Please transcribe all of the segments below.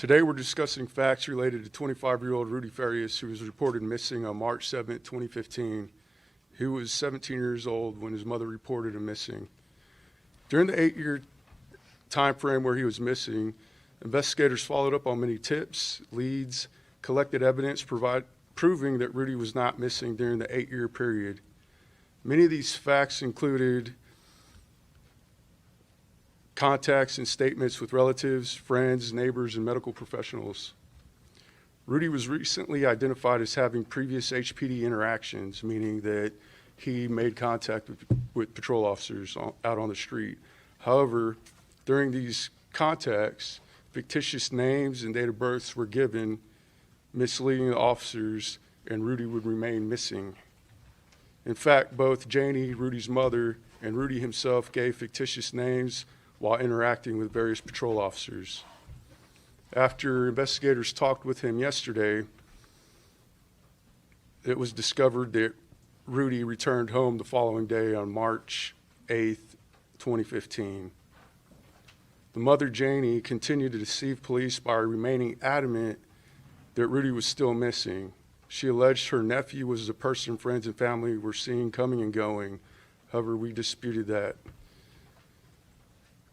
Today we're discussing facts related to 25-year-old Rudy Farias, who was reported missing on March 7, 2015. He was 17 years old when his mother reported him missing. During the 8-year time frame where he was missing, investigators followed up on many tips, leads, collected evidence proving that Rudy was not missing during the 8-year period. Many of these facts included contacts and statements with relatives, friends, neighbors, and medical professionals. Rudy was recently identified as having previous HPD interactions, meaning that he made contact with patrol officers out on the street. However, during these contacts, fictitious names and date of births were given, misleading the officers, and Rudy would remain missing. In fact, both Janie, Rudy's mother, and Rudy himself gave fictitious names while interacting with various patrol officers. After investigators talked with him yesterday, it was discovered that Rudy returned home the following day on March 8, 2015. The mother, Janie, continued to deceive police by remaining adamant that Rudy was still missing. She alleged her nephew was the person friends and family were seeing coming and going. However, we disputed that.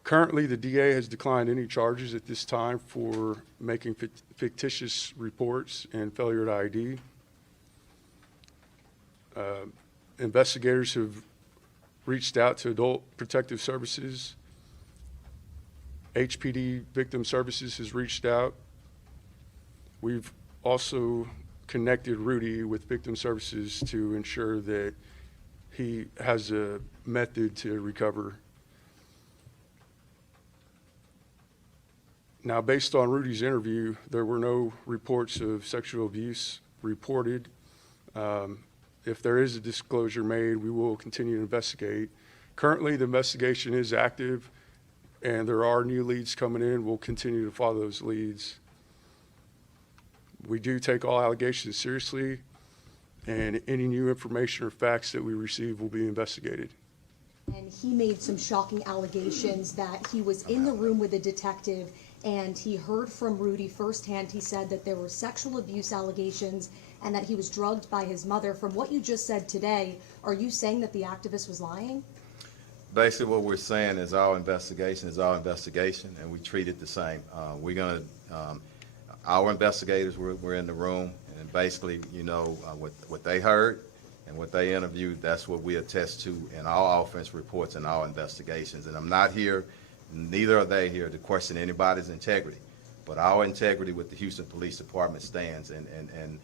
Currently, the DA has declined any charges at this time for making fictitious reports and failure to ID. Investigators have reached out to Adult Protective Services. HPD Victim Services has reached out. We've also connected Rudy with Victim Services to ensure that he has a method to recover. Now, based on Rudy's interview, there were no reports of sexual abuse reported. If there is a disclosure made, we will continue to investigate. Currently, the investigation is active, and there are new leads coming in. We'll continue to follow those leads. We do take all allegations seriously, and any new information or facts that we receive will be investigated. And he made some shocking allegations that he was in the room with a detective and he heard from Rudy firsthand. He said that there were sexual abuse allegations and that he was drugged by his mother. From what you just said today, are you saying that the activist was lying? Basically, what we're saying is our investigation is our investigation, and we treat it the same. Our investigators were in the room, and basically, what they heard and what they interviewed, that's what we attest to in our offense reports and our investigations. And I'm not here, neither are they here, to question anybody's integrity. But our integrity with the Houston Police Department stands, and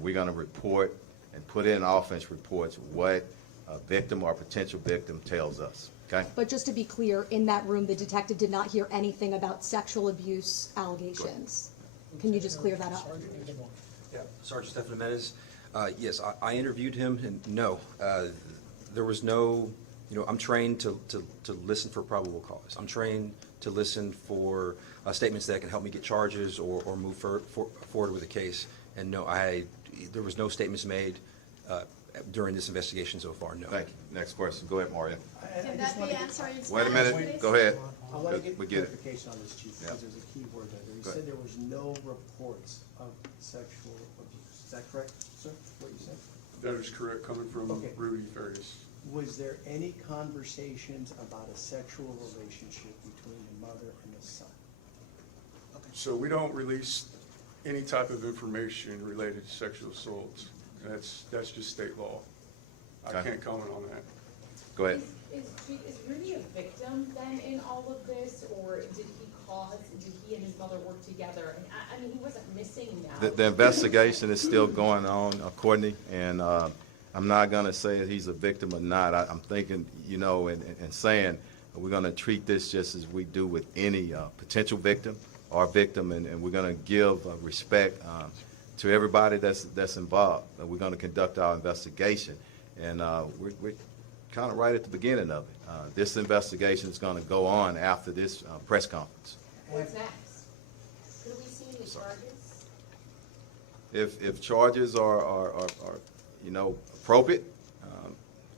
we're going to report and put in offense reports what a victim or potential victim tells us. Okay? But just to be clear, in that room, the detective did not hear anything about sexual abuse allegations. Can you just clear that up? Yeah, Sergeant Stefano Menes. Yes, I interviewed him, and no, there was no. I'm trained to listen for probable cause. I'm trained to listen for statements that can help me get charges or move forward with a case. And no, there was no statements made during this investigation so far. No. Thank you. Next question. Go ahead, Mario. Can that be answered in Spanish, Wait a minute. please? Go ahead. I want to get We get it. clarification on this, Chief, because there's a key word there. You Go said ahead. there was no reports of sexual abuse. Is that correct, sir, what you said? That is correct, coming from Okay. Rudy Farias. Was there any conversations about a sexual relationship between the mother and the son? So we don't release any type of information related to sexual assaults. That's just state law. I Okay. can't comment on that. Go ahead. Is Rudy a victim then in all of this, or did he and his mother work together? And I mean, he wasn't missing now. The investigation is still going on, Courtney, and I'm not going to say that he's a victim or not. I'm thinking, and saying we're going to treat this just as we do with any potential victim or victim, and we're going to give respect to everybody that's involved. We're going to conduct our investigation, and we're kind of right at the beginning of it. This investigation is going to go on after this press conference. What's next? Could we see any charges? If charges are appropriate,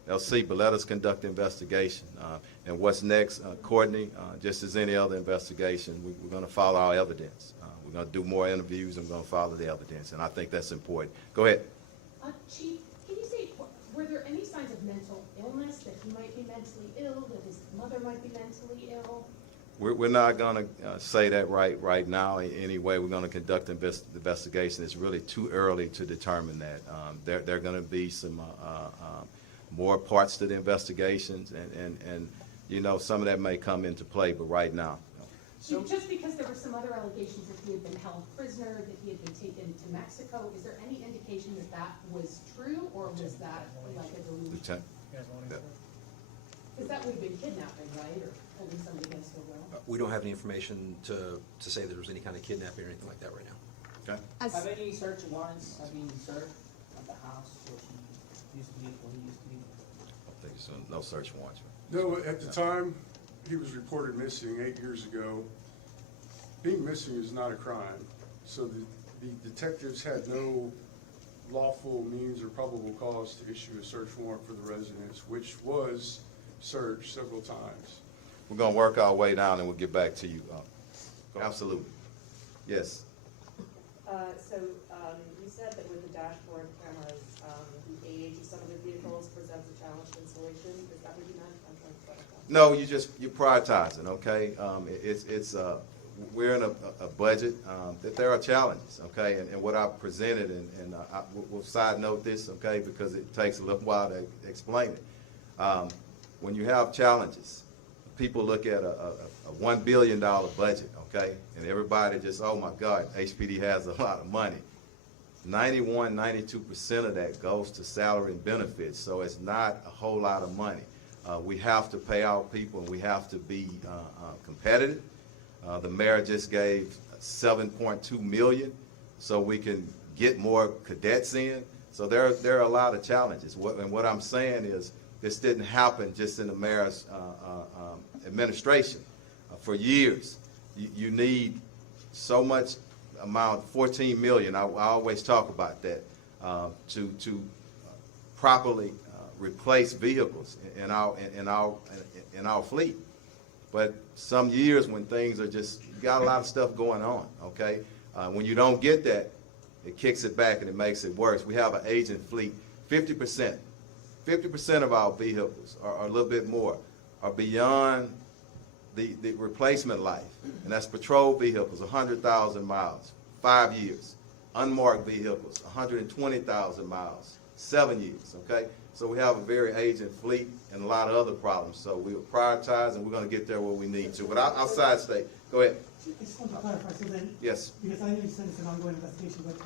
they'll see, but let us conduct the investigation. And what's next, Courtney, just as any other investigation, we're going to follow our evidence. We're going to do more interviews, and we're going to follow the evidence, and I think that's important. Go ahead. Chief, can you say, were there any signs of mental illness, that he might be mentally ill, that his mother might be mentally ill? We're not going to say that right now. Anyway, we're going to conduct the investigation. It's really too early to determine that. There are going to be some more parts to the investigations, and you know, some of that may come into play, but right now. So- Just because there were some other allegations that he had been held prisoner, that he had been taken to Mexico, is there any indication that that was true, or was that like a delusion? Lieutenant? Yeah. Because that would have been kidnapping, right, or holding somebody against their will? We don't have any information to say that there was any kind of kidnapping or anything like that right now. Okay. Have any search warrants have been served at the house where she used to be, where he used to be? I think so. No search warrants. No, at the time, he was reported missing 8 years ago. Being missing is not a crime, so the detectives had no lawful means or probable cause to issue a search warrant for the residence, which was searched several times. We're going to work our way down, and we'll get back to you. Absolutely. Yes. You said that with the dashboard cameras, the age of some of the vehicles presents a challenge to installation. Is that what you meant? I'm trying to clarify. No, you're prioritizing, okay? We're in a budget, that there are challenges, okay? And what I've presented, and we'll side note this, okay, because it takes a little while to explain it. When you have challenges, people look at a $1 billion budget, okay? And everybody just, oh my God, HPD has a lot of money. 92% of that goes to salary and benefits, so it's not a whole lot of money. We have to pay out people, and we have to be competitive. The mayor just gave $7.2 million so we can get more cadets in. So there are a lot of challenges. And what I'm saying is this didn't happen just in the mayor's administration. For years, you need so much amount, 14 million, I always talk about that, to properly replace vehicles in our fleet. But some years when things are just, you got a lot of stuff going on, okay? When you don't get that, it kicks it back and it makes it worse. We have an aging fleet. 50% of our vehicles, or a little bit more, are beyond the replacement life. And that's patrol vehicles, 100,000 miles, 5 years. Unmarked vehicles, 120,000 miles, 7 years, okay? So we have a very aging fleet and a lot of other problems. So we'll prioritize, and we're going to get there where we need to. But I'll side state. Go ahead. I just want to clarify, so then, Yes. because I know you said it's an ongoing investigation, but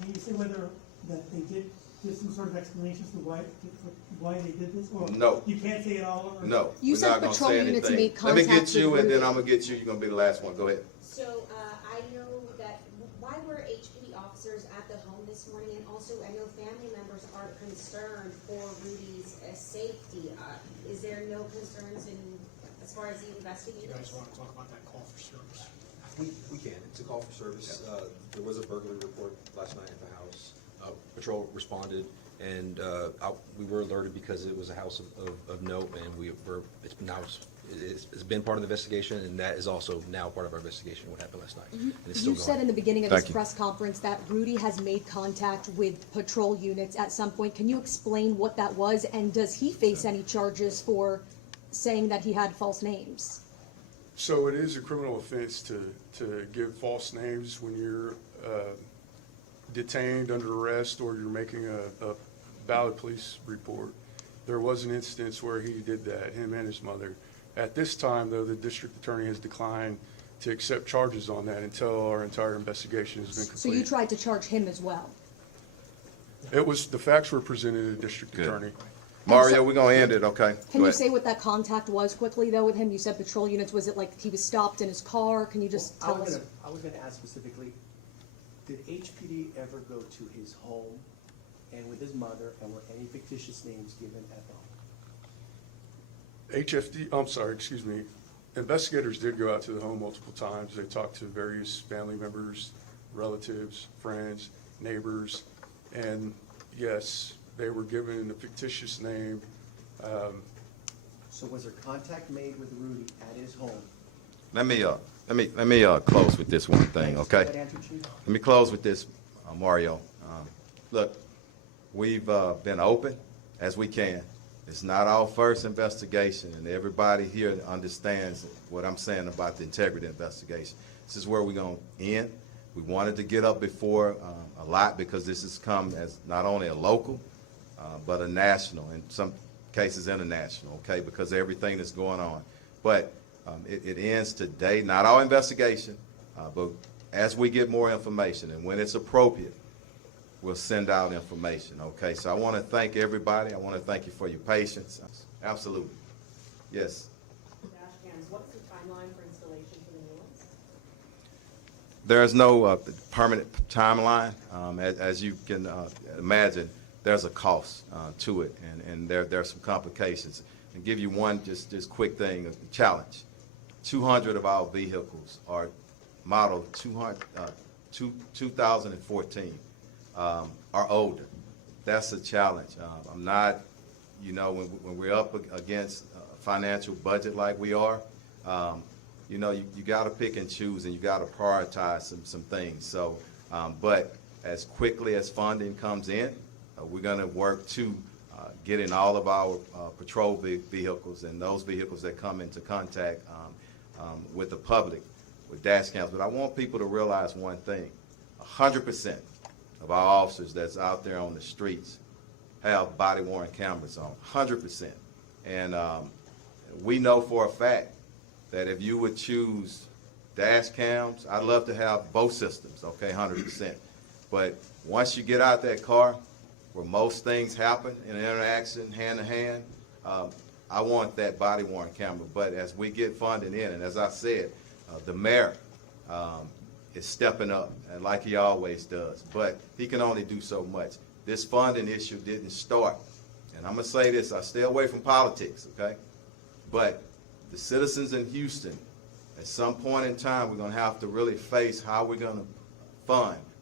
can you say whether that they did give some sort of explanation as to why they did this? Or No. you can't say it all? Or? No. You we're said not gonna patrol say units anything. made Let me contact get you, with and then Rudy. I'm going to get you. You're going to be the last one. Go ahead. So, I know that, why were HPD officers at the home this morning? And also, I know family members are concerned for Rudy's safety. Is there no concerns as far as the investigators? You guys want to talk about that call for service? We can. It's a call for service. There was a burglary report last night at the house. Patrol responded, and we were alerted because it was a house of note, and it's been part of the investigation, and that is also now part of our investigation, what happened last night. And it's still You said going. in the beginning of Thank this you. press conference that Rudy has made contact with patrol units at some point. Can you explain what that was, and does he face any charges for saying that he had false names? So it is a criminal offense to give false names when you're detained under arrest or you're making a valid police report. There was an instance where he did that, him and his mother. At this time, though, the district attorney has declined to accept charges on that until our entire investigation has been So you complete. tried to charge him as well? The facts were presented to the district Good. attorney. Mario, we're going to end it, okay? Can Go you ahead. say what that contact was quickly, though, with him? You said patrol units. Was it like he was stopped in his car? Can you just tell us? I was gonna ask specifically, did HPD ever go to his home and with his mother, and were any fictitious names given at the home? Investigators did go out to the home multiple times. They talked to various family members, relatives, friends, neighbors, and yes, they were given a fictitious name. So was there contact made with Rudy at his home Let me close with this one thing, okay? Good answer, Chief. Let me close with this, Mario. Look, we've been open as we can. It's not our first investigation, and everybody here understands what I'm saying about the integrity investigation. This is where we're going to end. We wanted to get up before a lot because this has come as not only a local, but a national, in some cases international, okay, because of everything that's going on. But it ends today, not our investigation, but as we get more information and when it's appropriate, we'll send out information, okay? So I want to thank everybody. I want to thank you for your patience. Absolutely. Yes. Dash cams, what's the timeline for installation for the new ones? There's no permanent timeline. As you can imagine, there's a cost to it, and there are some complications. And give you one just quick thing, a challenge. 200 of our vehicles are modeled 2014, are older. That's a challenge. I'm not, you know, when we're up against a financial budget like we are, you know, you got to pick and choose, and you got to prioritize some things. So, but as quickly as funding comes in, we're going to work to getting all of our patrol vehicles and those vehicles that come into contact with the public with dash cams. But I want people to realize one thing: 100% of our officers that's out there on the streets have body-worn cameras on, 100%. And we know for a fact that if you would choose dash cams, I'd love to have both systems, okay, 100%. But once you get out that car, where most things happen in an interaction hand-to-hand, I want that body-worn camera. But as we get funding in, and as I said, the mayor is stepping up, and like he always does, but he can only do so much. This funding issue didn't start, and I'm going to say this, I stay away from politics, okay? But the citizens in Houston, at some point in time, we're going to have to really face how we're going to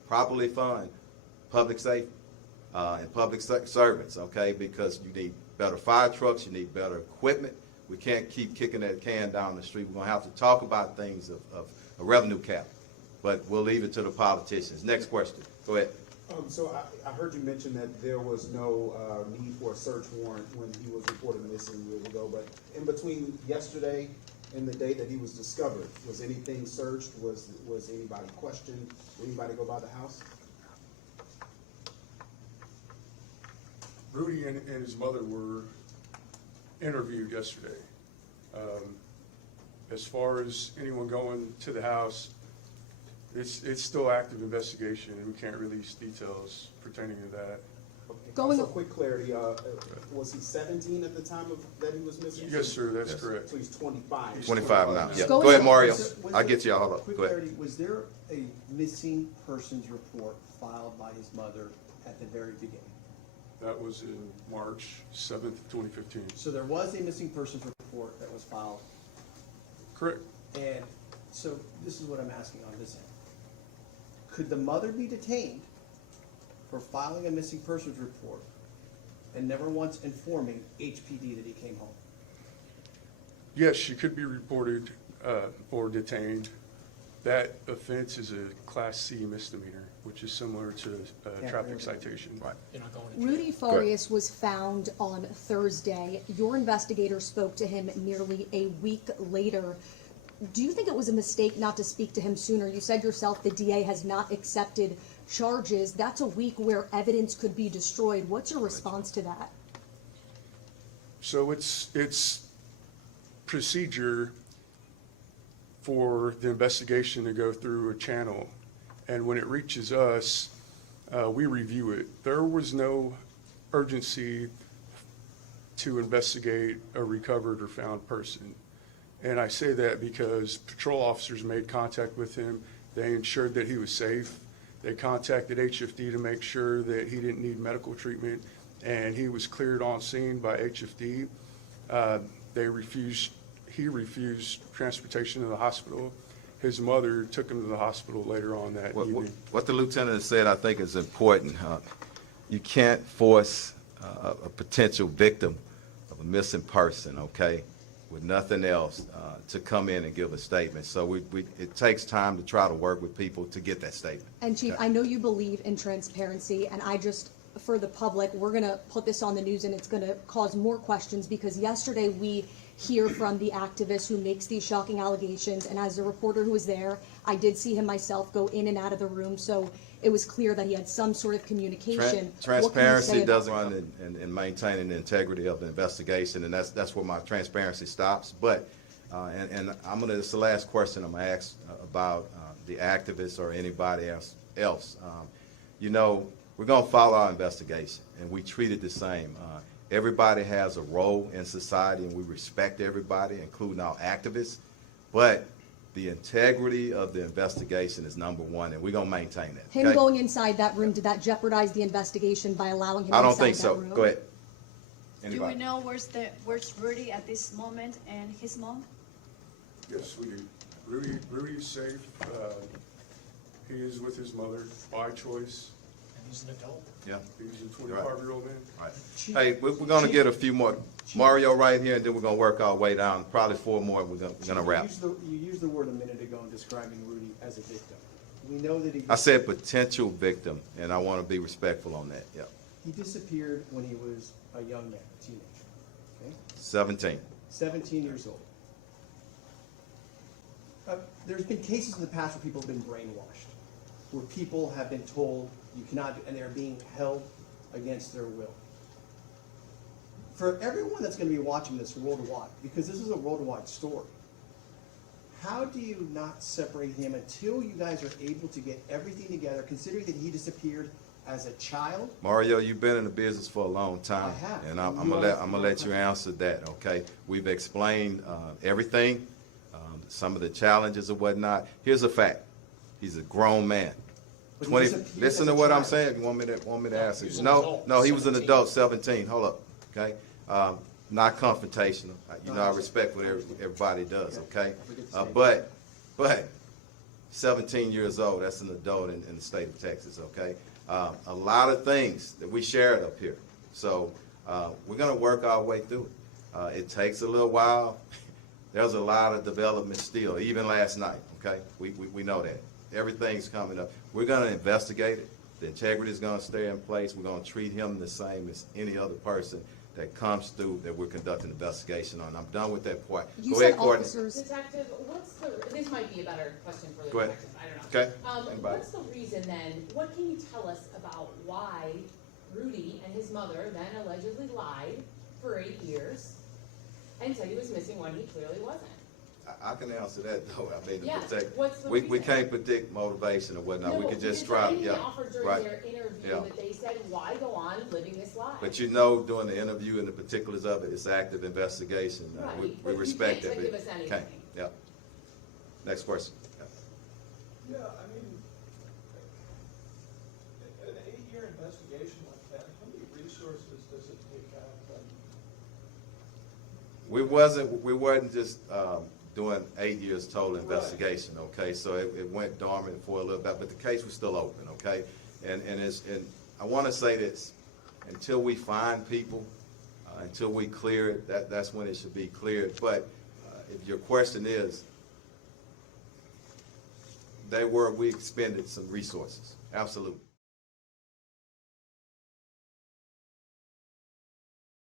properly fund public safety and public servants, okay? Because you need better fire trucks, you need better equipment. We can't keep kicking that can down the street. We're going to have to talk about things of a revenue cap, but we'll leave it to the politicians. Next question. Go ahead. So I heard you mention that there was no need for a search warrant when he was reported missing years ago, but in between yesterday and the day that he was discovered, was anything searched? Was anybody questioned? Did anybody go by the house? Rudy and his mother were interviewed yesterday. As far as anyone going to the house, it's still active investigation, and we can't release details pertaining to that. Going- Also, quick clarity, was he 17 at the time that he was missing? Yes, sir, that's Yes. correct. So he's 25. He's 25 now. Yeah. Going Go ahead, on- Mario. Was I'll there- get you all. Hold up. Quick Go ahead. clarity, was there a missing persons report filed by his mother at the very beginning? That was in March 7th, 2015. So there was a missing persons report that was filed, Correct. and so this is what I'm asking on this end. Could the mother be detained for filing a missing persons report and never once informing HPD that he came home? Yes, she could be reported or detained. That offense is a Class C misdemeanor, which is similar to a traffic citation. Right. You're not going to jail. Rudy Farias was found on Thursday. Your investigator spoke to him nearly a week later. Do you think it was a mistake not to speak to him sooner? You said yourself the DA has not accepted charges. That's a week where evidence could be destroyed. What's your response to that? So it's procedure for the investigation to go through a channel, and when it reaches us, we review it. There was no urgency to investigate a recovered or found person. And I say that because patrol officers made contact with him. They ensured that he was safe. They contacted HFD to make sure that he didn't need medical treatment, and he was cleared on scene by HFD. He refused transportation to the hospital. His mother took him to the hospital later on that evening. What the lieutenant said, I think, is important. You can't force a potential victim of a missing person, okay, with nothing else, to come in and give a statement. So it takes time to try to work with people to get that statement. And Chief, Okay. I know you believe in transparency, and for the public, we're gonna put this on the news and it's gonna cause more questions, because yesterday we hear from the activist who makes these shocking allegations, and as a reporter who was there, I did see him myself go in and out of the room, so it was clear that he had some sort of communication. What can you say Transparency about doesn't that? run in maintaining the integrity of the investigation, and that's where my transparency stops. But, and it's the last question I'm gonna ask about the activists or anybody else. You know, we're gonna follow our investigation, and we treat it the same. Everybody has a role in society, and we respect everybody, including our activists. But the integrity of the investigation is number one, and we're gonna maintain that. Him okay? going inside that room, did that jeopardize the investigation by allowing him I don't inside think that so. room? Go ahead. Do we Anybody? know where's Rudy at this moment and his mom? Yes, we do. Rudy is safe. He is with his mother by choice. And he's an adult. Yeah. He's a You're right. 25-year-old man. All right. Hey, we're gonna get a few more. Mario right here, and then we're gonna work our way down. Probably 4 more. We're gonna wrap. You used the word a minute ago in describing Rudy as a victim. We know that I said potential victim, and I want to be respectful on that. Yeah. he disappeared when he was a young man, a teenager, okay? 17. 17 years old. There's been cases in the past where people have been brainwashed, where people have been told you cannot, and they're being held against their will. For everyone that's going to be watching this worldwide, because this is a worldwide story, how do you not separate him until you guys are able to get everything together, considering that he disappeared as a child? Mario, you've been in the business for a long time, I have. and I'm gonna let you answer that. Okay, we've explained everything, some of the challenges and whatnot. Here's a fact: he's a grown man. But he 20. disappeared Listen as to a what I'm child. saying. You want me to answer? He was an No, adult, no, he was an 17. adult, 17. Hold up, okay. Not confrontational. You know, I respect what everybody does. Okay, but 17 years old. That's an adult in the state of Texas. Okay, a lot of things that we shared up here. So we're gonna work our way through it. It takes a little while. There's a lot of development still, even last night. Okay, we know that. Everything's coming up. We're gonna investigate it. The integrity is gonna stay in place. We're gonna treat him the same as any other person that comes through that we're conducting investigation on. I'm done with that part. You Go said ahead, Courtney. officers. Detective, this might be a better question for the Go ahead. detective, I don't know. Okay. Anybody? What's the reason then, what can you tell us about why Rudy and his mother then allegedly lied for 8 years and said he was missing when he clearly wasn't? I can answer that though. I mean, to Yeah, protect. what's the We reason? can't predict motivation or whatnot. We No, can just is try. there anything Yeah, offered during right. their interview Yeah. that they said, why go on living this life? But you know, during the interview and the particulars of it, it's active investigation. Right, We but you respect can't it. give us anything. Okay. Yeah. Next question. Yeah. Yeah, I mean, an 8-year investigation like that, how many resources does it take out? We wasn't just doing 8 years total investigation, okay? So it went dormant for a little bit, but the case was still open, okay? And I want to say this: until we find people, until we clear it, that's when it should be cleared. But if your question is, we expended some resources, absolutely.